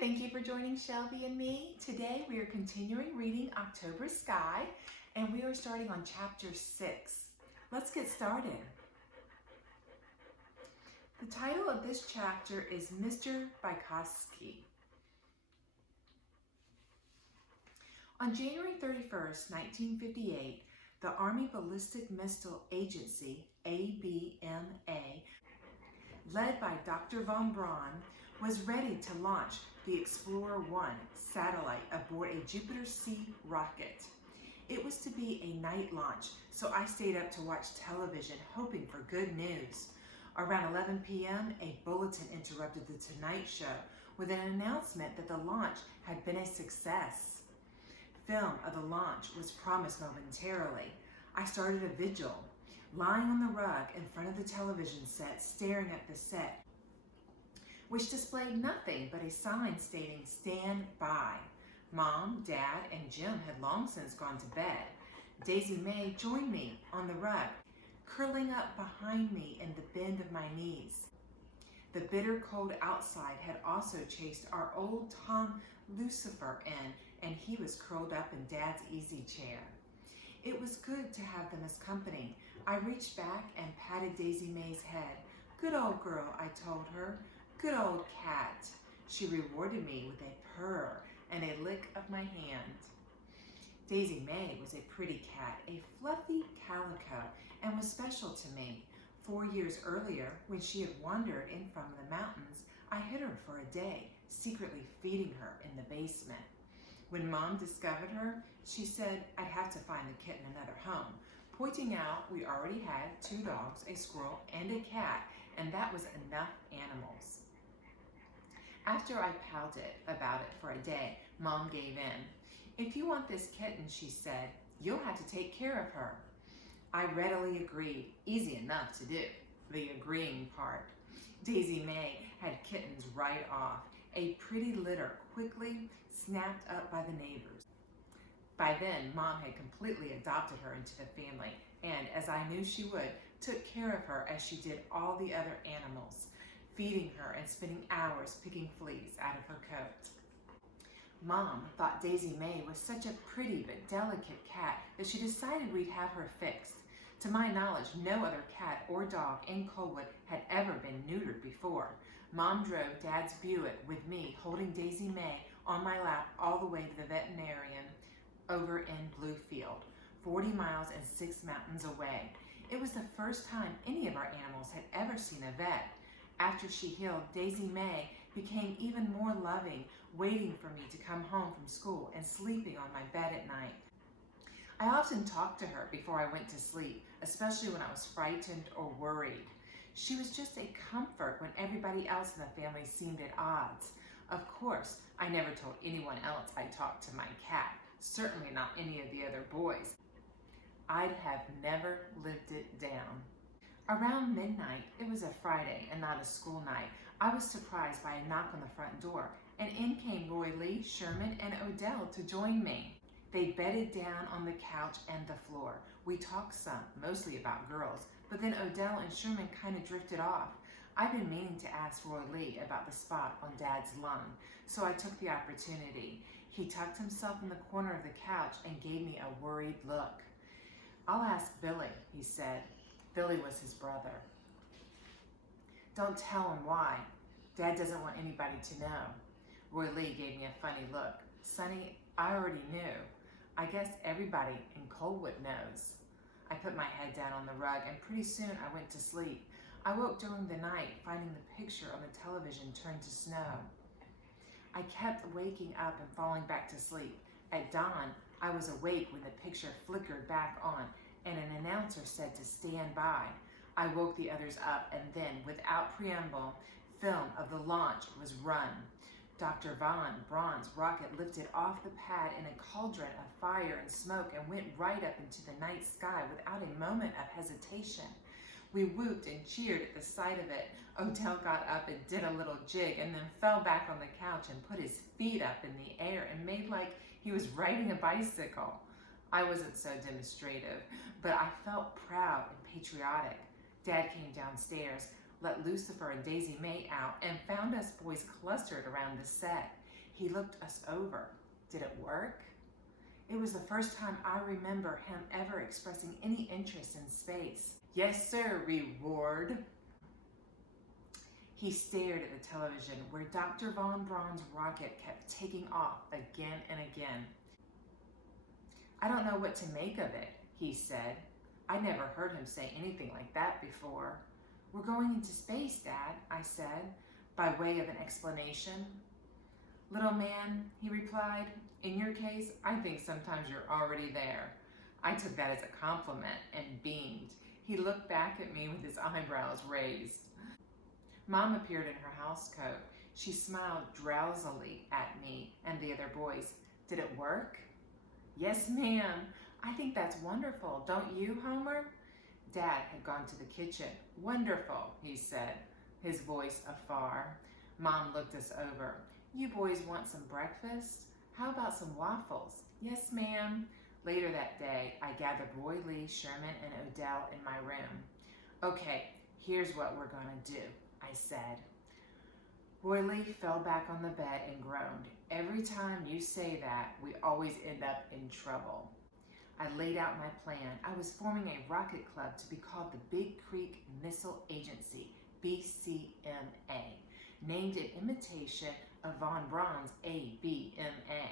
thank you for joining Shelby and me. Today we are continuing reading October Sky, and we are starting on chapter 6. Let's get started. The title of this chapter is Mr. Bykowski. On January 31st, 1958, the Army Ballistic Missile Agency, ABMA, led by Dr. von Braun, was ready to launch the Explorer-1 satellite aboard a Jupiter-C rocket. It was to be a night launch, so I stayed up to watch television, hoping for good news. Around 11 p.m., a bulletin interrupted the Tonight Show with an announcement that the launch had been a success. Film of the launch was promised momentarily. I started a vigil, lying on the rug in front of the television set, staring at the set, which displayed nothing but a sign stating, "Stand by." Mom, Dad, and Jim had long since gone to bed. Daisy Mae joined me on the rug, curling up behind me in the bend of my knees. The bitter cold outside had also chased our old Tom Lucifer in, and he was curled up in Dad's easy chair. It was good to have them as company. I reached back and patted Daisy Mae's head. "Good old girl," I told her. "Good old cat." She rewarded me with a purr and a lick of my hand. Daisy Mae was a pretty cat, a fluffy calico, and was special to me. 4 years earlier, when she had wandered in from the mountains, I hid her for a day, secretly feeding her in the basement. When Mom discovered her, she said I'd have to find the kitten another home, pointing out we already had 2 dogs, a squirrel, and a cat, and that was enough animals. After I pouted about it for a day, Mom gave in. "If you want this kitten," she said, "you'll have to take care of her." I readily agreed. Easy enough to do, the agreeing part. Daisy Mae had kittens right off, a pretty litter quickly snapped up by the neighbors. By then, Mom had completely adopted her into the family, and as I knew she would, took care of her as she did all the other animals, feeding her and spending hours picking fleas out of her coat. Mom thought Daisy Mae was such a pretty but delicate cat that she decided we'd have her fixed. To my knowledge, no other cat or dog in Coldwood had ever been neutered before. Mom drove Dad's Buick with me, holding Daisy Mae on my lap all the way to the veterinarian over in Bluefield, 40 miles and 6 mountains away. It was the first time any of our animals had ever seen a vet. After she healed, Daisy Mae became even more loving, waiting for me to come home from school and sleeping on my bed at night. I often talked to her before I went to sleep, especially when I was frightened or worried. She was just a comfort when everybody else in the family seemed at odds. Of course, I never told anyone else I talked to my cat, certainly not any of the other boys. I'd have never lived it down. Around midnight, it was a Friday and not a school night, I was surprised by a knock on the front door, and in came Roy Lee, Sherman, and Odell to join me. They bedded down on the couch and the floor. We talked some, mostly about girls, but then Odell and Sherman kind of drifted off. I'd been meaning to ask Roy Lee about the spot on Dad's lung, so I took the opportunity. He tucked himself in the corner of the couch and gave me a worried look. "I'll ask Billy," he said. Billy was his brother. "Don't tell him why. Dad doesn't want anybody to know." Roy Lee gave me a funny look. "Sonny, I already knew. I guess everybody in Coldwood knows." I put my head down on the rug, and pretty soon I went to sleep. I woke during the night, finding the picture on the television turned to snow. I kept waking up and falling back to sleep. At dawn, I was awake when the picture flickered back on, and an announcer said to stand by. I woke the others up, and then, without preamble, film of the launch was run. Dr. von Braun's rocket lifted off the pad in a cauldron of fire and smoke and went right up into the night sky without a moment of hesitation. We whooped and cheered at the sight of it. Odell got up and did a little jig and then fell back on the couch and put his feet up in the air and made like he was riding a bicycle. I wasn't so demonstrative, but I felt proud and patriotic. Dad came downstairs, let Lucifer and Daisy Mae out, and found us boys clustered around the set. He looked us over. Did it work? It was the first time I remember him ever expressing any interest in space. Yes, sir, reward. He stared at the television where Dr. Von Braun's rocket kept taking off again and again. I don't know what to make of it, he said. I never heard him say anything like that before. We're going into space, Dad, I said, by way of an explanation. Little man, he replied, in your case, I think sometimes you're already there. I took that as a compliment and beamed. He looked back at me with his eyebrows raised. Mom appeared in her housecoat. She smiled drowsily at me and the other boys. Did it work? Yes, ma'am. I think that's wonderful. Don't you, Homer? Dad had gone to the kitchen. Wonderful, he said, his voice afar. Mom looked us over. You boys want some breakfast? How about some waffles? Yes, ma'am. Later that day, I gathered Roy Lee, Sherman, and Odell in my room. Okay, here's what we're gonna do, I said. Roy Lee fell back on the bed and groaned. Every time you say that, we always end up in trouble. I laid out my plan. I was forming a rocket club to be called the Big Creek Missile Agency, BCMA, named in imitation of Von Braun's ABMA.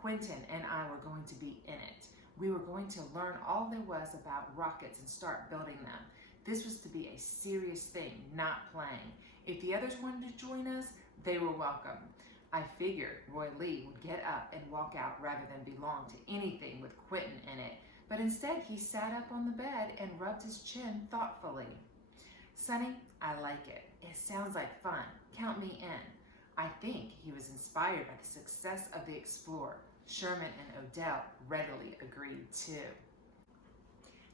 Quentin and I were going to be in it. We were going to learn all there was about rockets and start building them. This was to be a serious thing, not playing. If the others wanted to join us, they were welcome. I figured Roy Lee would get up and walk out rather than belong to anything with Quentin in it, but instead he sat up on the bed and rubbed his chin thoughtfully. Sonny, I like it. It sounds like fun. Count me in. I think he was inspired by the success of the Explorer. Sherman and Odell readily agreed too.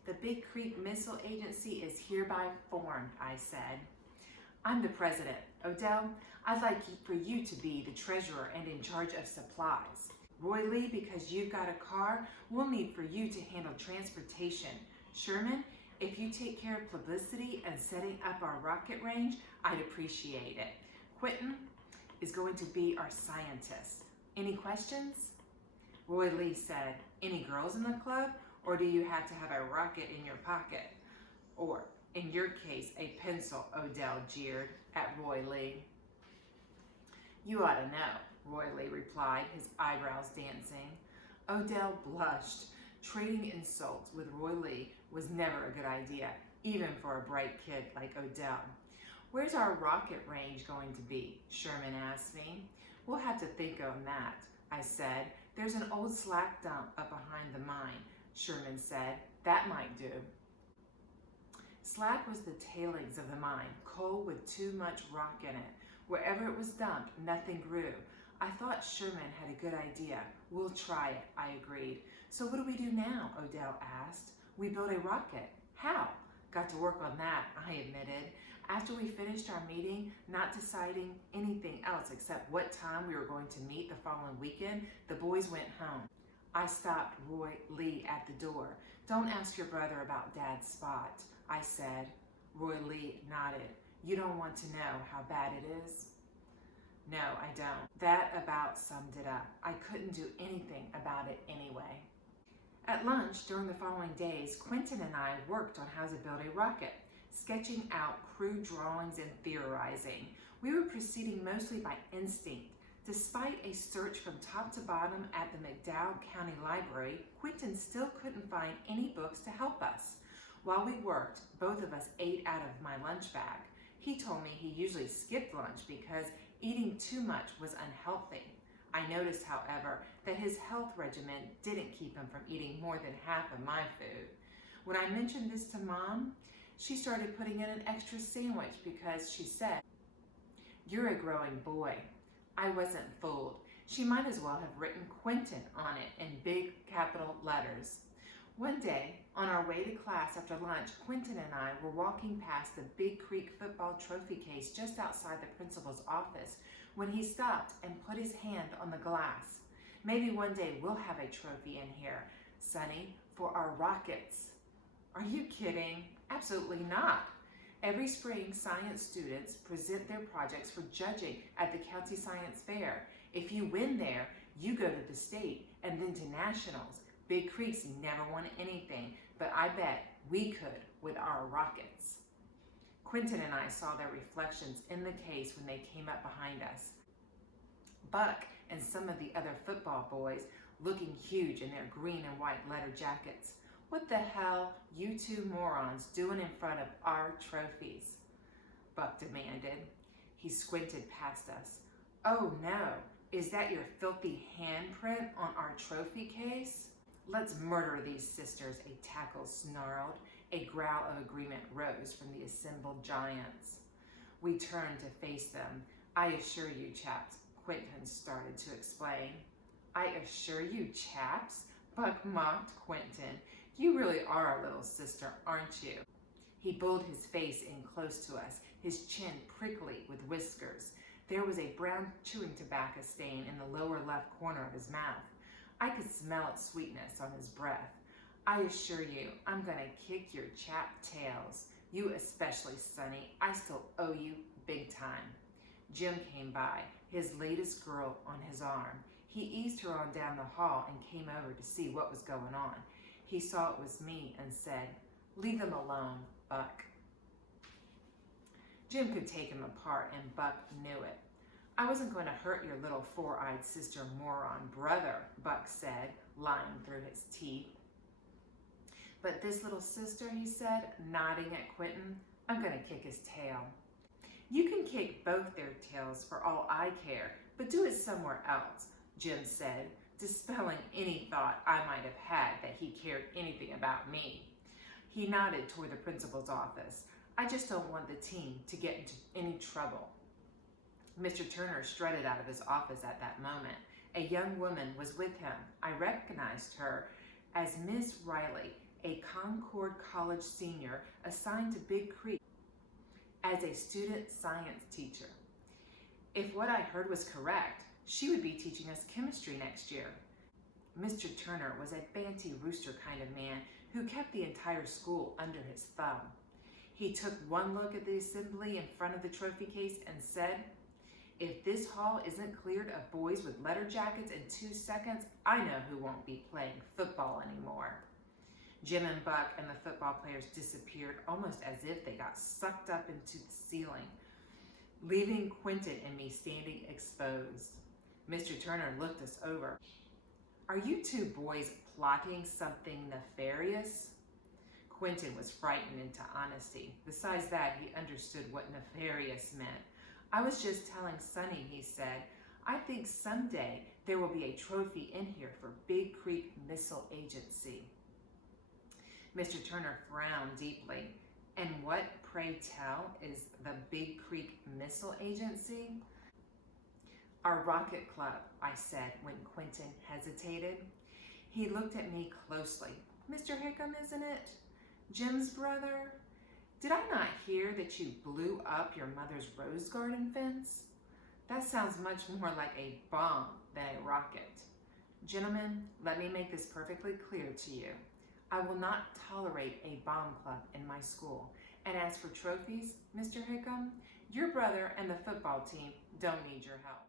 The Big Creek Missile Agency is hereby formed, I said. I'm the president. Odell, I'd like for you to be the treasurer and in charge of supplies. Roy Lee, because you've got a car, we'll need for you to handle transportation. Sherman, if you take care of publicity and setting up our rocket range, I'd appreciate it. Quentin is going to be our scientist. Any questions? Roy Lee said, any girls in the club, or do you have to have a rocket in your pocket? Or, in your case, a pencil, Odell jeered at Roy Lee. You ought to know, Roy Lee replied, his eyebrows dancing. Odell blushed. Trading insults with Roy Lee was never a good idea, even for a bright kid like Odell. Where's our rocket range going to be? Sherman asked me. We'll have to think on that, I said. There's an old slack dump up behind the mine, Sherman said. That might do. Slack was the tailings of the mine, coal with too much rock in it. Wherever it was dumped, nothing grew. I thought Sherman had a good idea. We'll try it, I agreed. So what do we do now? Odell asked. We build a rocket. How? Got to work on that, I admitted. After we finished our meeting, not deciding anything else except what time we were going to meet the following weekend, the boys went home. I stopped Roy Lee at the door. Don't ask your brother about Dad's spot, I said. Roy Lee nodded. You don't want to know how bad it is? No, I don't. That about summed it up. I couldn't do anything about it anyway. At lunch during the following days, Quentin and I worked on how to build a rocket, sketching out crude drawings and theorizing. We were proceeding mostly by instinct. Despite a search from top to bottom at the McDowell County Library, Quentin still couldn't find any books to help us. While we worked, both of us ate out of my lunch bag. He told me he usually skipped lunch because eating too much was unhealthy. I noticed, however, that his health regimen didn't keep him from eating more than half of my food. When I mentioned this to Mom, she started putting in an extra sandwich because she said, "You're a growing boy." I wasn't fooled. She might as well have written Quentin on it in big capital letters. One day, on our way to class after lunch, Quentin and I were walking past the Big Creek football trophy case just outside the principal's office when he stopped and put his hand on the glass. Maybe one day we'll have a trophy in here, Sonny, for our rockets. Are you kidding? Absolutely not. Every spring, science students present their projects for judging at the county science fair. If you win there, you go to the state and then to nationals. Big Creek's never won anything, but I bet we could with our rockets. Quentin and I saw their reflections in the case when they came up behind us. Buck and some of the other football boys looking huge in their green and white leather jackets. What the hell you two morons doing in front of our trophies? Buck demanded. He squinted past us. Oh no, is that your filthy handprint on our trophy case? Let's murder these sisters, a tackle snarled. A growl of agreement rose from the assembled giants. We turned to face them. I assure you, chaps, Quentin started to explain. I assure you, chaps, Buck mocked Quentin. You really are a little sister, aren't you? He pulled his face in close to us, his chin prickly with whiskers. There was a brown chewing tobacco stain in the lower left corner of his mouth. I could smell its sweetness on his breath. I assure you, I'm gonna kick your chap tails. You especially, Sonny. I still owe you big time. Jim came by, his latest girl on his arm. He eased her on down the hall and came over to see what was going on. He saw it was me and said, "Leave them alone, Buck." Jim could take him apart, and Buck knew it. I wasn't going to hurt your little four-eyed sister moron brother, Buck said, lying through his teeth. But this little sister, he said, nodding at Quentin, I'm going to kick his tail. You can kick both their tails for all I care, but do it somewhere else, Jim said, dispelling any thought I might have had that he cared anything about me. He nodded toward the principal's office. I just don't want the team to get into any trouble. Mr. Turner strutted out of his office at that moment. A young woman was with him. I recognized her as Miss Riley, a Concord College senior assigned to Big Creek as a student science teacher. If what I heard was correct, she would be teaching us chemistry next year. Mr. Turner was a banty rooster kind of man who kept the entire school under his thumb. He took one look at the assembly in front of the trophy case and said, "If this hall isn't cleared of boys with letter jackets in 2 seconds, I know who won't be playing football anymore." Jim and Buck and the football players disappeared almost as if they got sucked up into the ceiling, leaving Quentin and me standing exposed. Mr. Turner looked us over. "Are you two boys plotting something nefarious?" Quentin was frightened into honesty. Besides that, he understood what nefarious meant. "I was just telling Sonny," he said, "I think someday there will be a trophy in here for Big Creek Missile Agency." Mr. Turner frowned deeply. "And what, pray tell, is the Big Creek Missile Agency?" "Our rocket club," I said when Quentin hesitated. He looked at me closely. "Mr. Hickam, isn't it? Jim's brother? Did I not hear that you blew up your mother's rose garden fence? That sounds much more like a bomb than a rocket. Gentlemen, let me make this perfectly clear to you. I will not tolerate a bomb club in my school. And as for trophies, Mr. Hickam, your brother and the football team don't need your help."